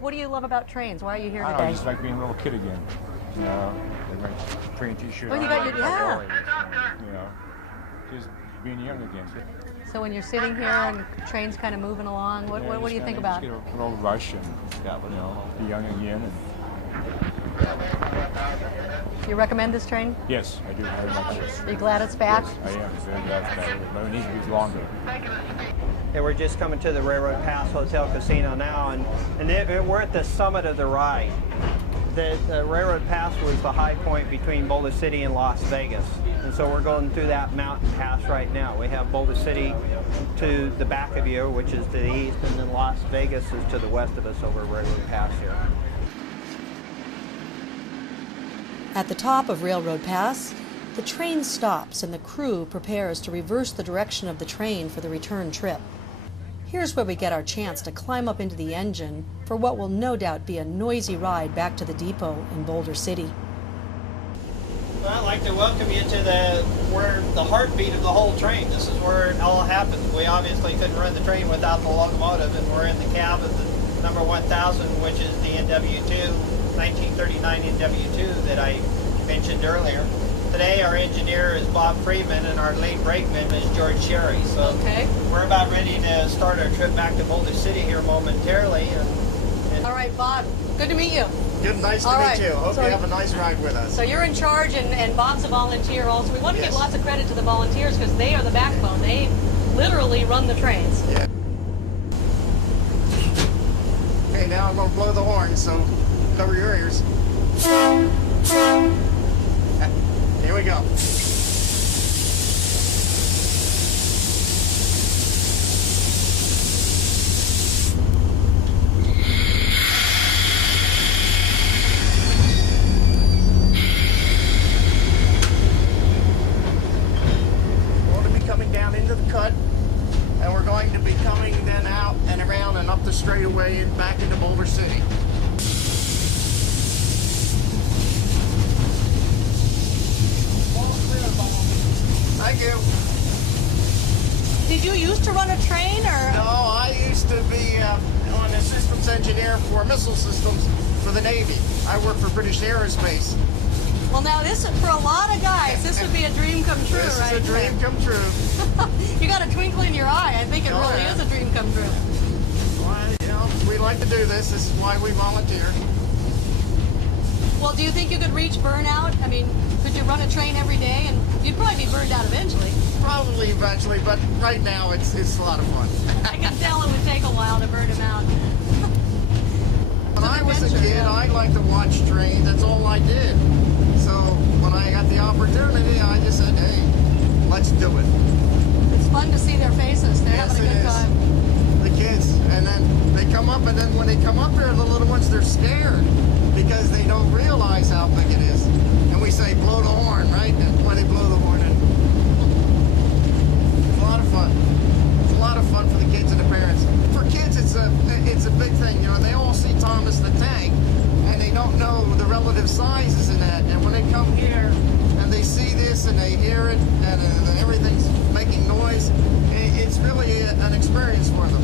What do you love about trains? Why are you here I today? don't know, just like being a little kid again. You know, they like train t-shirt. Oh, you got your, yeah. You know, just being young again. So when you're sitting here and trains kind of moving along, what do you think about? Just get a little rush and, you know, be young again. And You recommend this train? yes, I do very much. Are you glad it's back? Yes, I am. Very glad it's back. But it needs to be longer. Yeah, we're just coming to the Railroad Pass Hotel Casino now, and we're at the summit of the ride. The Railroad Pass was the high point between Boulder City and Las Vegas, and so we're going through that mountain pass right now. We have Boulder City to the back of you, which is to the east, and then Las Vegas is to the west of us over Railroad Pass here. At the top of Railroad Pass, the train stops and the crew prepares to reverse the direction of the train for the return trip. Here's where we get our chance to climb up into the engine for what will no doubt be a noisy ride back to the depot in Boulder City. Well, I'd like to welcome you to the heartbeat of the whole train. This is where it all happened. We obviously couldn't run the train without the locomotive, and we're in the cab of the number 1000, which is the NW2, 1939 NW2 that I mentioned earlier. Today our engineer is Bob Freeman and our lead brakeman is George Sherry. So we're about ready to start our trip back to Boulder City here momentarily. All right, Bob, good to meet you. Good, nice to meet you. Hope you have a nice ride with us. So you're in charge, and Bob's a volunteer also. We want to give lots of credit to the volunteers because they are the backbone. They literally run the trains. Yeah. Okay, now I'm going to blow the horn, so cover your ears. Here we go. We're going to be coming down into the cut, and we're going to be coming then out and around and up the straightaway and back into Boulder City. Thank you. Did you used to run a train, or? No, I used to be an systems engineer for missile systems for the Navy. I work for British Aerospace. Well, now this, for a lot of guys, this would be a dream come true, right? This is a dream come true. You got a twinkle in your eye. I think it really is a dream come true. Well, you know, we like to do this. This is why we volunteer. Well, do you think you could reach burnout? I mean, could you run a train every day? And you'd probably be burned out eventually. Probably eventually, but right now it's a lot of fun. I can tell it would take a while to burn him out. When I was a kid, I liked to watch trains. That's all I did. So when I got the opportunity, I just said, hey, let's do it. It's fun to see their faces. They're having a good time. The kids. And then they come up, and then when they come up here, the little ones, they're scared because they don't realize how big it is. And we say, blow the horn, right? And when they blow the horn, it's a lot of fun. It's a lot of fun for the kids and the parents. For kids, it's a big thing. You know, they all see Thomas the Tank, and they don't know the relative sizes in that. And when they come here and they see this and they hear it, and everything's making noise, it's really an experience for them.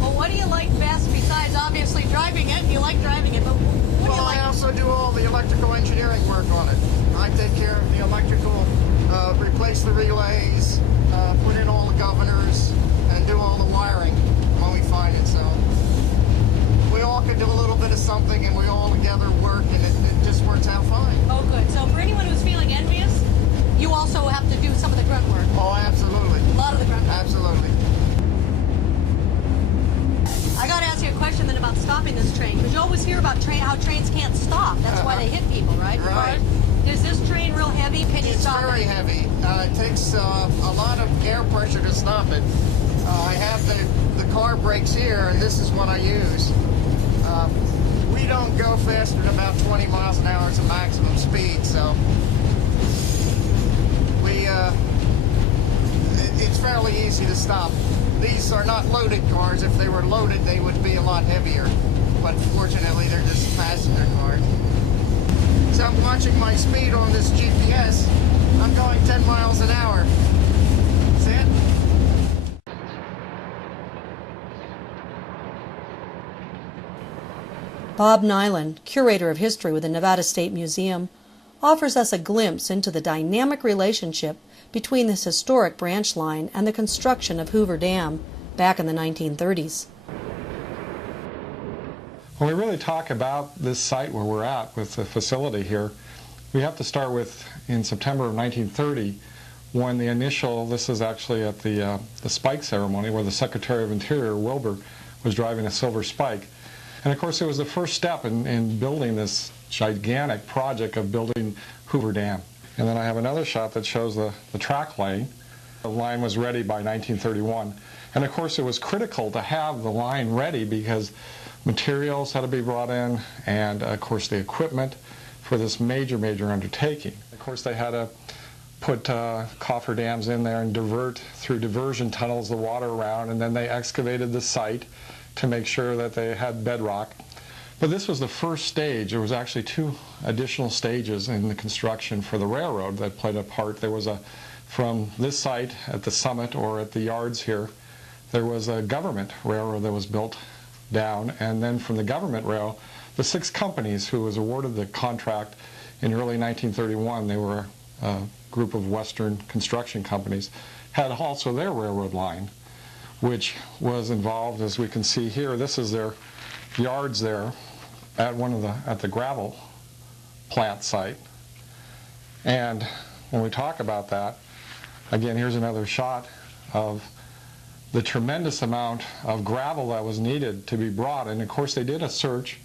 Well, what do you like best besides obviously driving it? You like driving it, but what do you like? I also do all the electrical engineering work on it. I take care of the electrical, replace the relays, put in all the governors, and do all the wiring when we find it. So we all can do a little bit of something, and we all together work, and it just works out fine. Oh, good. So for anyone who's feeling envious, you also have to do some of the grunt work. Oh, absolutely. A lot of the grunt work. Absolutely. I got to ask you a question then about stopping this train, because you always hear about how trains can't stop. That's why they hit people, right? Right. Is this train real heavy? Can you stop it? It's very heavy. It takes a lot of air pressure to stop it. I have the car brakes here, and this is what I use. We don't go faster than about 20 miles an hour as a maximum speed, so it's fairly easy to stop. These are not loaded cars. If they were loaded, they would be a lot heavier. But fortunately, they're just passenger cars. So I'm watching my speed on this GPS. I'm going 10 miles an hour. See it? Bob Nyland, curator of history with the Nevada State Museum, offers us a glimpse into the dynamic relationship between this historic branch line and the construction of Hoover Dam back in the 1930s. When we really talk about this site where we're at with the facility here, we have to start with in September of 1930 when the initial, this is actually at the spike ceremony where the Secretary of Interior, Wilbur, was driving a silver spike. And of course it was the first step in building this gigantic project of building Hoover Dam. And then I have another shot that shows the track lane. The line was ready by 1931. And of course it was critical to have the line ready because materials had to be brought in and of course the equipment for this major undertaking. Of course they had to put coffer dams in there and divert through diversion tunnels the water around, and then they excavated the site to make sure that they had bedrock. But this was the first stage. There was actually 2 additional stages in the construction for the railroad that played a part. There was from this site at the summit or at the yards here, there was a government railroad that was built down, and then from the government rail, the 6 companies who was awarded the contract in early 1931, they were a group of Western construction companies, had also their railroad line, which was involved, as we can see here. This is their yards there at the gravel plant site. And when we talk about that, again, here's another shot of the tremendous amount of gravel that was needed to be brought. And of course they did a search.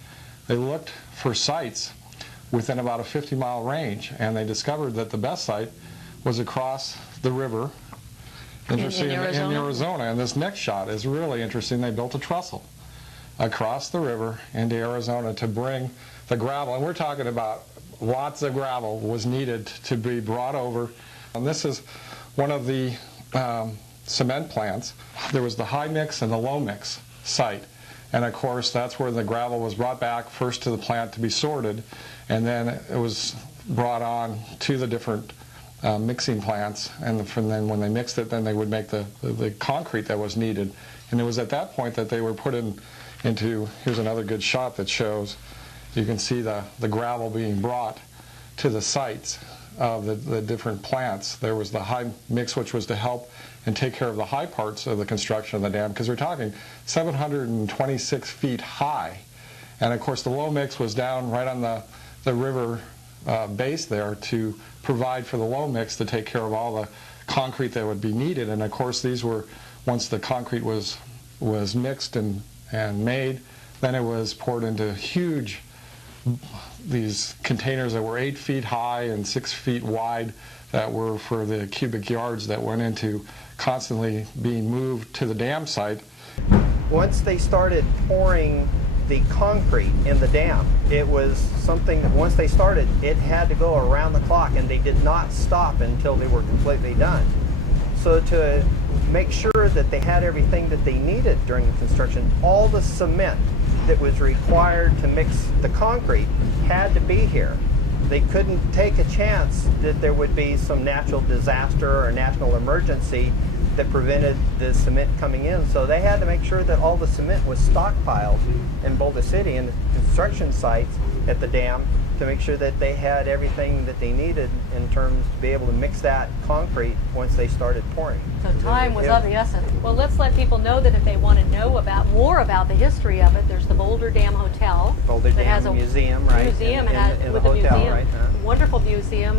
They looked for sites within about a 50-mile range, and they discovered that the best site was across the river in Arizona. And this next shot is really interesting. They built a trestle across the river into Arizona to bring the gravel. And we're talking about lots of gravel was needed to be brought over. And this is one of the cement plants. There was the high mix and the low mix site. And of course, that's where the gravel was brought back first to the plant to be sorted, and then it was brought on to the different mixing plants. And from then, when they mixed it, then they would make the concrete that was needed. And it was at that point that they were put into, here's another good shot that shows, you can see the gravel being brought to the sites of the different plants. There was the high mix, which was to help and take care of the high parts of the construction of the dam, because we're talking 726 feet high. And of course the low mix was down right on the river base there to provide for the low mix to take care of all the concrete that would be needed. And of course these were, once the concrete was mixed and made, then it was poured into huge, these containers that were 8 feet high and 6 feet wide, that were for the cubic yards that went into constantly being moved to the dam site. Once they started pouring the concrete in the dam, it was something that once they started, it had to go around the clock, and they did not stop until they were completely done. So to make sure that they had everything that they needed during the construction, all the cement that was required to mix the concrete had to be here. They couldn't take a chance that there would be some natural disaster or natural emergency that prevented the cement coming in. So they had to make sure that all the cement was stockpiled in Boulder City and the construction sites at the dam to make sure that they had everything that they needed in terms to be able to mix that concrete once they started pouring. So time was of the essence. Well, let's let people know that if they want to know more about the history of it, there's the Boulder Dam Hotel. Boulder Dam has a Museum, right? Museum in the with a hotel, museum. right? Wonderful museum.